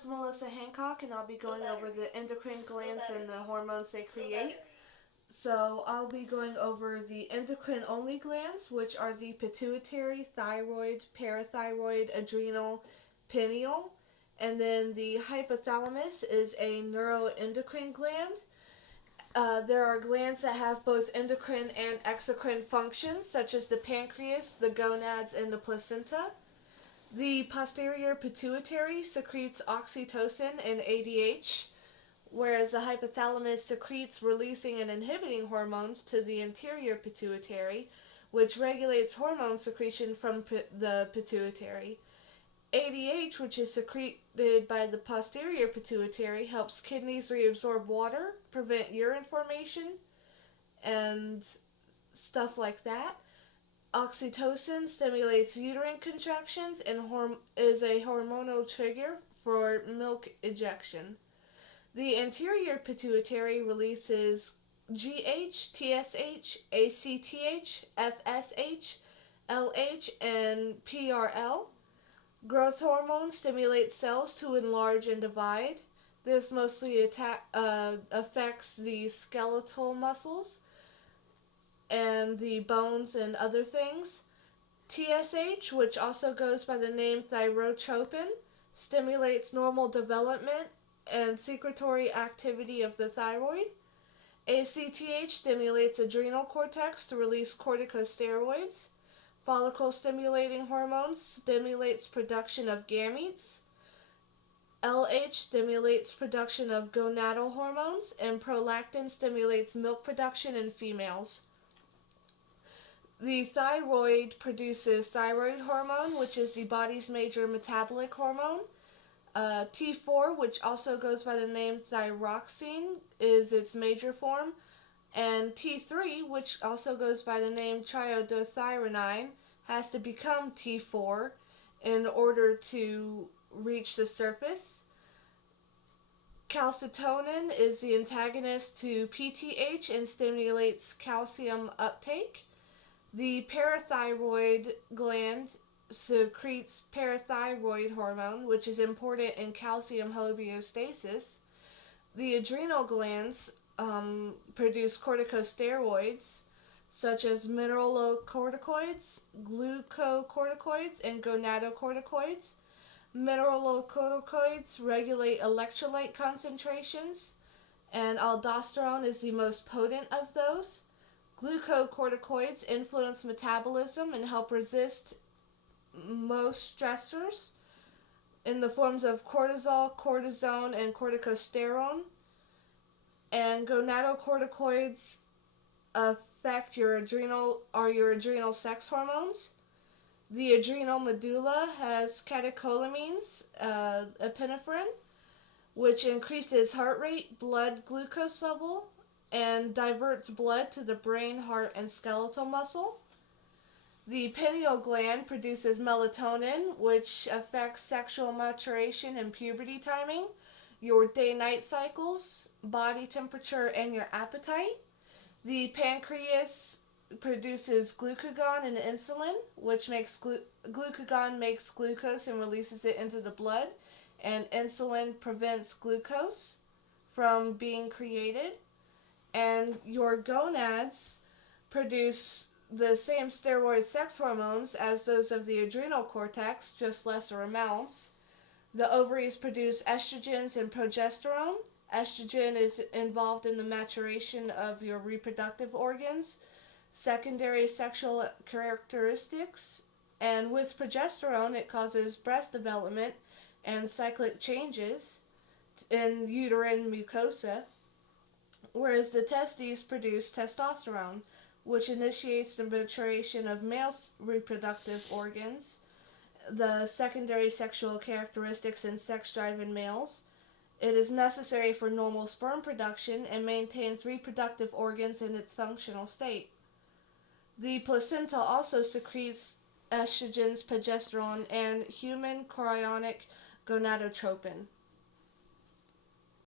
is Melissa Hancock, and I'll be going over the endocrine glands and the hormones they create. So I'll be going over the endocrine-only glands, which are the pituitary, thyroid, parathyroid, adrenal, pineal. And then the hypothalamus is a neuroendocrine gland. There are glands that have both endocrine and exocrine functions, such as the pancreas, the gonads, and the placenta. The posterior pituitary secretes oxytocin and ADH, whereas the hypothalamus secretes releasing and inhibiting hormones to the anterior pituitary, which regulates hormone secretion from the pituitary. ADH, which is secreted by the posterior pituitary, helps kidneys reabsorb water, prevent urine formation, and stuff like that. Oxytocin stimulates uterine contractions and is a hormonal trigger for milk ejection. The anterior pituitary releases GH, TSH, ACTH, FSH, LH, and PRL. Growth hormone stimulates cells to enlarge and divide. This mostly affects the skeletal muscles and the bones and other things. TSH, which also goes by the name thyrotropin, stimulates normal development and secretory activity of the thyroid. ACTH stimulates adrenal cortex to release corticosteroids. Follicle-stimulating hormones stimulates production of gametes. LH stimulates production of gonadal hormones, and prolactin stimulates milk production in females. The thyroid produces thyroid hormone, which is the body's major metabolic hormone. T4, which also goes by the name thyroxine, is its major form. And T3, which also goes by the name triiodothyronine, has to become T4 in order to reach the surface. Calcitonin is the antagonist to PTH and stimulates calcium uptake. The parathyroid gland secretes parathyroid hormone, which is important in calcium homeostasis. The adrenal glands produce corticosteroids, such as mineralocorticoids, glucocorticoids, and gonadocorticoids. Mineralocorticoids regulate electrolyte concentrations, and aldosterone is the most potent of those. Glucocorticoids influence metabolism and help resist most stressors in the forms of cortisol, cortisone, and corticosterone. And gonadocorticoids affect your adrenal sex hormones. The adrenal medulla has catecholamines, epinephrine, which increases heart rate, blood glucose level, and diverts blood to the brain, heart, and skeletal muscle. The pineal gland produces melatonin, which affects sexual maturation and puberty timing, your day-night cycles, body temperature, and your appetite. The pancreas produces glucagon and insulin, which makes glucagon makes glucose and releases it into the blood, and insulin prevents glucose from being created. And your gonads produce the same steroid sex hormones as those of the adrenal cortex, just lesser amounts. The ovaries produce estrogens and progesterone. Estrogen is involved in the maturation of your reproductive organs, secondary sexual characteristics, and with progesterone it causes breast development and cyclic changes in uterine mucosa, whereas the testes produce testosterone, which initiates the maturation of male reproductive organs, the secondary sexual characteristics and sex drive in males. It is necessary for normal sperm production and maintains reproductive organs in its functional state. The placenta also secretes estrogens, progesterone, and human chorionic gonadotropin.